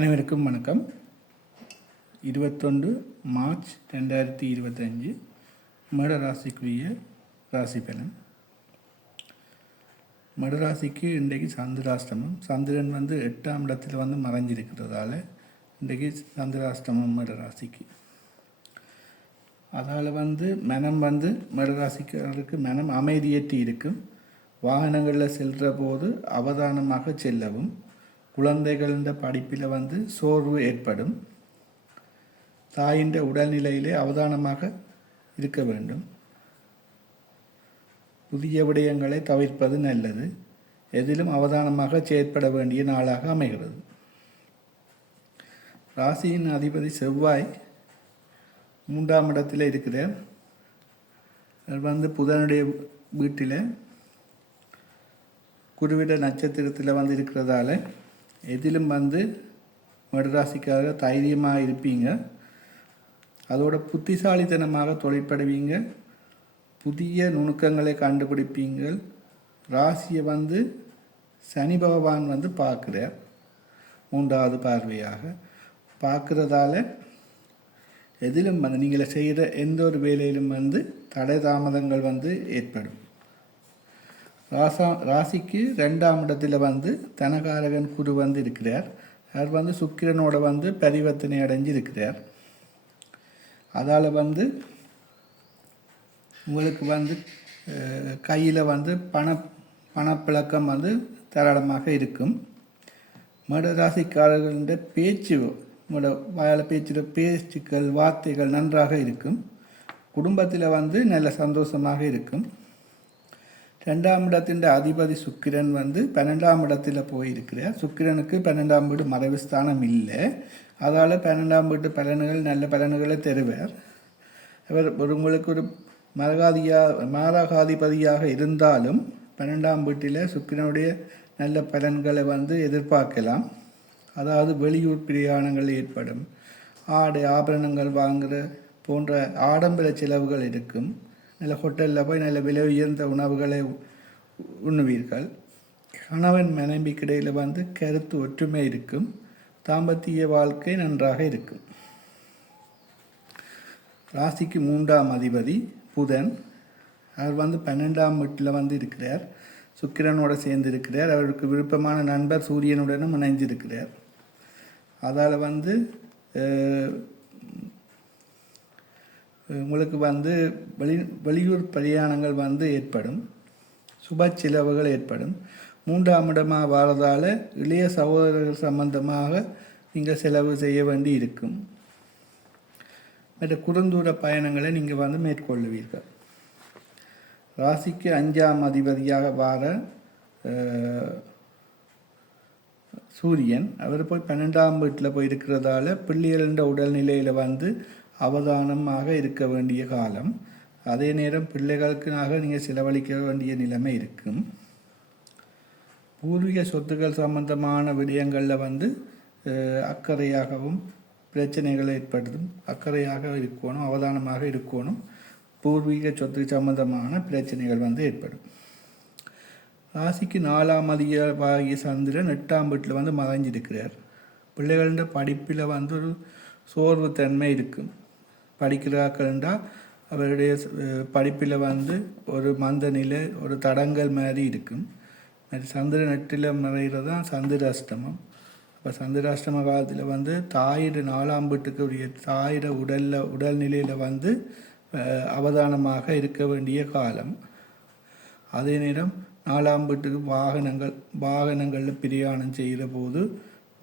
அனைவருக்கும் வணக்கம். 21 மார்ச் 2025 மட ராசிக்குரிய ராசி பலன். மடராசிக்கு இன்றைக்கு சந்திராஷ்டமம். சந்திரன் 8ஆம் இடத்தில் மறைஞ்சிருக்கிறதால இன்றைக்கு சந்திராஷ்டமம் மடராசிக்கு. அதால் மனம் மடராசிக்காரருக்கு மனம் அமைதியேற்றி இருக்கும். வாகனங்களில் செல்கிற போது அவதானமாக செல்லவும், குழந்தைகளின் படிப்பில் சோர்வு ஏற்படும். தாயின் உடல்நிலையிலே அவதானமாக இருக்க வேண்டும். புதிய விடயங்களை தவிர்ப்பது நல்லது. எதிலும் அவதானமாக செயற்பட வேண்டிய நாளாக அமைகிறது. ராசியின் அதிபதி செவ்வாய் 3ஆம் இடத்தில் இருக்கிறார். புதனுடைய வீட்டில் குருவிட நட்சத்திரத்தில் இருக்கிறதால எதிலும் மடராசிக்காக தைரியமாக இருப்பீங்க. அதோட புத்திசாலித்தனமாக தொழிற்படுவீங்க. புதிய நுணுக்கங்களை கண்டுபிடிப்பீங்க. ராசியை சனி பகவான் பார்க்குறார். 3வது பார்வையாக பார்க்குறதால எதிலும் நீங்கள் செய்கிற எந்த ஒரு வேலையிலும் தடை தாமதங்கள் ஏற்படும். ராசிக்கு 2ஆம் இடத்தில் தனகாரகன் குரு இருக்கிறார். அவர் சுக்கிரனோட பரிவர்த்தனை அடைஞ்சிருக்கிறார். அதால் உங்களுக்கு கையில் பணப்பிழக்கம் தாராளமாக இருக்கும். மடராசிக்காரர்களின் பேச்சு, வாயால் பேச்சுக்கள் வார்த்தைகள் நன்றாக இருக்கும். குடும்பத்தில் நல்ல சந்தோஷமாக இருக்கும். 2ஆம் இடத்தின் அதிபதி சுக்கிரன் 12ஆம் இடத்தில் போயிருக்கிறார். சுக்கிரனுக்கு 12ஆம் வீடு மறைவு ஸ்தானம் இல்லை. அதால் 12ஆம் வீட்டு பலன்கள் நல்ல பலன்களை தருவார். அவர் உங்களுக்கு ஒரு மாரகாதிபதியாக இருந்தாலும் 12ஆம் வீட்டில் சுக்கிரனுடைய நல்ல பலன்களை எதிர்பார்க்கலாம். அதாவது வெளியூர் பிரயாணங்கள் ஏற்படும். ஆடை ஆபரணங்கள் வாங்குகிற போன்ற ஆடம்பர செலவுகள் இருக்கும். நல்ல ஹோட்டலில் போய் நல்ல விலை உயர்ந்த உணவுகளை உண்ணுவீர்கள். கணவன் மனைவிக்கிடையில் கருத்து ஒற்றுமை இருக்கும். தாம்பத்திய வாழ்க்கை நன்றாக இருக்கும். ராசிக்கு 3ஆம் அதிபதி புதன். அவர் 12ஆம் வீட்டில் இருக்கிறார். சுக்கிரனோட சேர்ந்து இருக்கிறார். அவருக்கு விருப்பமான நண்பர் சூரியனுடனும் இணைஞ்சிருக்கிறார். அதால் உங்களுக்கு வெளியூர் பிரயாணங்கள் ஏற்படும். சுப செலவுகள் ஏற்படும். 3ஆம் இடமாக வாழதால் இளைய சகோதரர்கள் சம்பந்தமாக நீங்கள் செலவு செய்ய வேண்டி இருக்கும். மற்ற குறுந்தூர பயணங்களை நீங்கள் மேற்கொள்ளுவீர்கள். ராசிக்கு 5ஆம் அதிபதியாக வார சூரியன் அவர் போய் 12ஆம் வீட்டில் போய் இருக்கிறதால பிள்ளைகளின் உடல்நிலையில் அவதானமாக இருக்க வேண்டிய காலம். அதே நேரம் பிள்ளைகளுக்காக நீங்கள் செலவழிக்க வேண்டிய நிலைமை இருக்கும். பூர்வீக சொத்துக்கள் சம்பந்தமான விடயங்களில் அக்கறையாகவும் பிரச்சனைகள் ஏற்படுத்தும். அக்கறையாக இருக்கணும், அவதானமாக இருக்கணும். பூர்வீக சொத்து சம்பந்தமான பிரச்சனைகள் ஏற்படும். ராசிக்கு 4ஆம் அதிபதியாகிய சந்திரன் 8ஆம் வீட்டில் மறைஞ்சிருக்கிறார். பிள்ளைகள படிப்பில் ஒரு சோர்வு தன்மை இருக்கும். படிக்கிறாக்கள்ண்டா அவருடைய படிப்பில் ஒரு மந்த நிலை, ஒரு தடங்கள் மாதிரி இருக்கும். சந்திரன் 8ல் மறைகிறது தான் சந்திராஷ்டமம். அப்போ சந்திராஷ்டம காலத்தில் தாயிட 4ஆம் வீட்டுக்கு உரிய தாயிட உடல்நிலையில் அவதானமாக இருக்க வேண்டிய காலம். அதே நேரம் 4ஆம் வீட்டுக்கு வாகனங்களில் பிரயாணம் செய்கிற போது,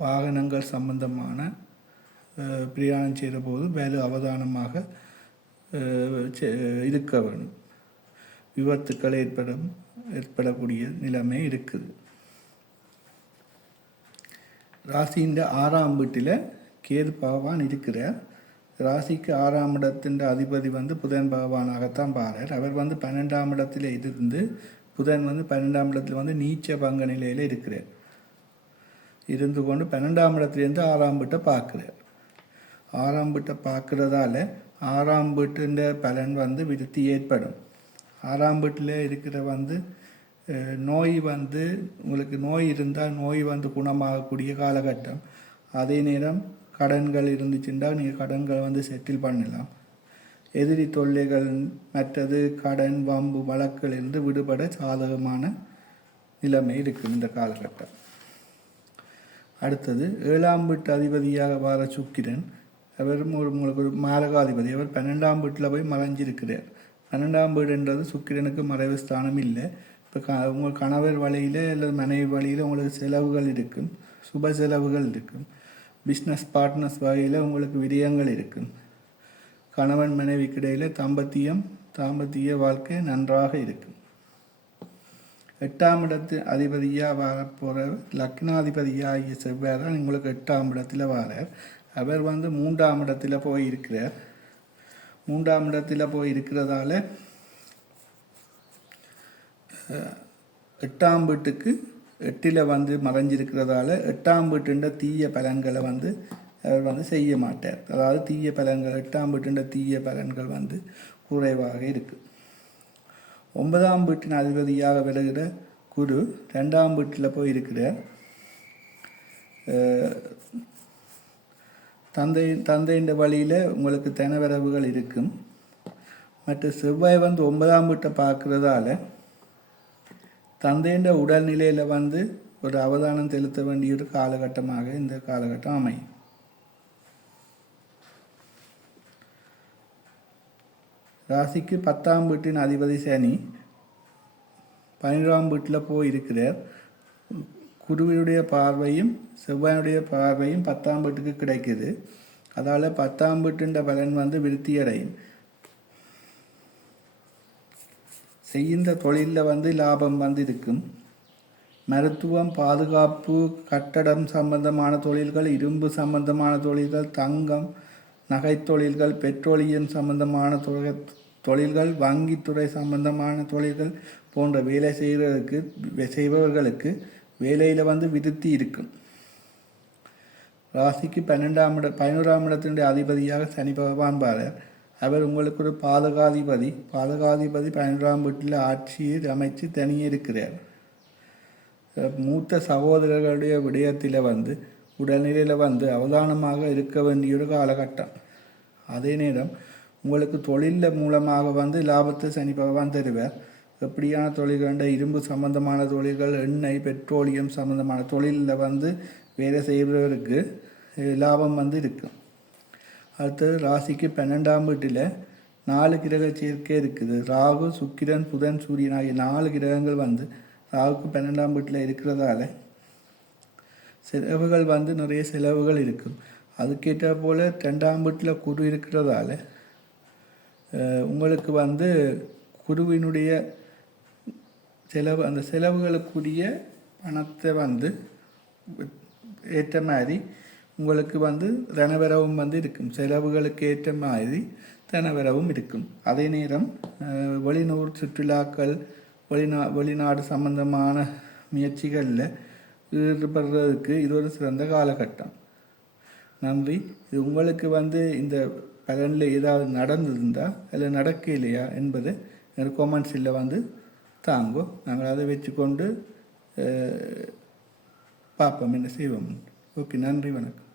வாகனங்கள் சம்பந்தமான பிரயாணம் செய்கிற போது வேறு அவதானமாக இருக்க வேணும். விபத்துக்கள் ஏற்படக்கூடிய நிலைமை இருக்குது. ராசியின் 6ஆம் வீட்டில் கேது பகவான் இருக்கிறார். ராசிக்கு 6ஆம் இடத்தின் அதிபதி புதன் பகவானாகத்தான் பாரார். அவர் 12ஆம் இடத்துல இருந்து புதன் 12ஆம் இடத்துல நீச்ச பங்க நிலையில் இருக்கிறார். இருந்து கொண்டு 12ஆம் இடத்துலேருந்து 6ஆம் வீட்டை பார்க்குறார். 6ஆம் வீட்டை பார்க்குறதால 6ஆம் வீட்டின் பலன் விருத்தி ஏற்படும். 6ஆம் வீட்டில் இருக்கிற நோய் உங்களுக்கு நோய் இருந்தால் நோய் குணமாகக்கூடிய காலகட்டம். அதே நேரம் கடன்கள் இருந்துச்சுன்னா நீங்கள் கடன்களை வந்து செட்டில் பண்ணலாம். எதிரி தொல்லைகள் மற்றது கடன் வம்பு வழக்கிலிருந்து விடுபட சாதகமான நிலைமை இருக்கும் இந்த காலகட்டம். அடுத்தது 7ஆம் வீட்டு அதிபதியாக வர சுக்கிரன், அவர் உங்களுக்கு ஒரு மாரகாதிபதி. அவர் 12ஆம் வீட்டில் போய் மறைஞ்சிருக்கிறார். 12ஆம் வீடுன்றது சுக்கிரனுக்கு மறைவு ஸ்தானம் இல்லை. இப்போ உங்கள் கணவர் வழியில் அல்லது மனைவி வழியில் உங்களுக்கு செலவுகள் இருக்கும், சுப செலவுகள் இருக்கும். பிஸ்னஸ் பார்ட்னர்ஸ் வகையில் உங்களுக்கு விடயங்கள் இருக்கும். கணவன் மனைவிக்கு இடையில் தாம்பத்திய வாழ்க்கை நன்றாக இருக்கும். 8ஆம் இடத்து அதிபதியாக வரப்போகிற லக்னாதிபதியாகிய செவ்வாய் தான் உங்களுக்கு 8ஆம் இடத்துல வரார். அவர் வந்து 3ஆம் இடத்துல போய் இருக்கிறார். 3ஆம் இடத்துல போய் இருக்கிறதால 8ஆம் வீட்டுக்கு 8ல் வந்து மறைஞ்சிருக்கிறதால 8ஆம் வீட்டுன்ற தீய பலன்களை வந்து அவர் வந்து செய்ய மாட்டார். அதாவது தீய பலன்கள் 8ஆம் வீட்டுன்ற தீய பலன்கள் வந்து குறைவாக இருக்குது. 9ஆம் வீட்டின் அதிபதியாக வருகிற குரு 2ஆம் வீட்டில் போய் இருக்கிற தந்தையின் வழியில் உங்களுக்கு தனவரவுகள் இருக்கும். மற்ற செவ்வாய் வந்து 9ஆம் வீட்டை பார்க்குறதால தந்தையின் உடல்நிலையில் வந்து ஒரு அவதானம் செலுத்த வேண்டிய ஒரு காலகட்டமாக இந்த காலகட்டம் அமையும். ராசிக்கு 10ஆம் வீட்டின் அதிபதி சனி 11ஆம் வீட்டில் போய் இருக்கிறார். குருவினுடைய பார்வையும் செவ்வாயினுடைய பார்வையும் 10ஆம் வீட்டுக்கு கிடைக்குது. அதால் 10ஆம் வீட்டுன்ற பலன் வந்து விருத்தியடையும். செய்கின்ற தொழிலில் வந்து லாபம் வந்து இருக்கும். மருத்துவம், பாதுகாப்பு, கட்டடம் சம்பந்தமான தொழில்கள், இரும்பு சம்பந்தமான தொழில்கள், தங்கம், நகை தொழில்கள், பெட்ரோலியம் சம்பந்தமான தொழில்கள், வங்கித்துறை சம்பந்தமான தொழில்கள் போன்ற வேலை செய்பவர்களுக்கு வேலையில் வந்து விருத்தி இருக்கும். ராசிக்கு 11ஆம் இடத்தினுடைய அதிபதியாக சனி பகவான் பாரார். அவர் உங்களுக்கு ஒரு பாதகாதிபதி 11ஆம் வீட்டில் ஆட்சியை அமைச்சு தனியே இருக்கிறார். மூத்த சகோதரர்களுடைய விடயத்தில் வந்து உடல்நிலையில் வந்து அவதானமாக இருக்க வேண்டிய ஒரு காலகட்டம். அதே நேரம் உங்களுக்கு தொழிலில் மூலமாக வந்து லாபத்தை சனி பகவான் தருவார். எப்படியான தொழில்கள், இரும்பு சம்பந்தமான தொழில்கள், எண்ணெய், பெட்ரோலியம் சம்பந்தமான தொழிலில் வந்து வேலை செய்பவருக்கு லாபம் வந்து இருக்கும். அடுத்தது ராசிக்கு 12ஆம் வீட்டில் 4 கிரக சேர்க்கை இருக்குது. ராகு, சுக்கிரன், புதன், சூரியன் ஆகிய 4 கிரகங்கள் வந்து ராகுக்கு 12ஆம் வீட்டில் இருக்கிறதால செலவுகள் வந்து நிறைய செலவுகள் இருக்கும். அதுக்கேற்ற போல் 2ஆம் வீட்டில் குரு இருக்கிறதால உங்களுக்கு வந்து குருவினுடைய அந்த செலவுகளுக்குரிய பணத்தை வந்து ஏற்ற மாதிரி உங்களுக்கு வந்து தனவரவும் வந்து இருக்கும். செலவுகளுக்கு ஏற்ற மாதிரி தனவரவும் இருக்கும். அதே நேரம் வெளியூர் சுற்றுலாக்கள், வெளிநாடு சம்பந்தமான முயற்சிகளில் ஈடுபடுறதுக்கு இது ஒரு சிறந்த காலகட்டம். நன்றி. இது உங்களுக்கு வந்து இந்த பலனில் ஏதாவது நடந்திருந்தால் இல்லை நடக்க இல்லையா என்பதை எனக்கு கமெண்ட்ஸில் வந்து தாங்கோ. நாங்கள் அதை வச்சுக்கொண்டு பார்ப்போம், என்ன செய்வோம். ஓகே, நன்றி, வணக்கம்.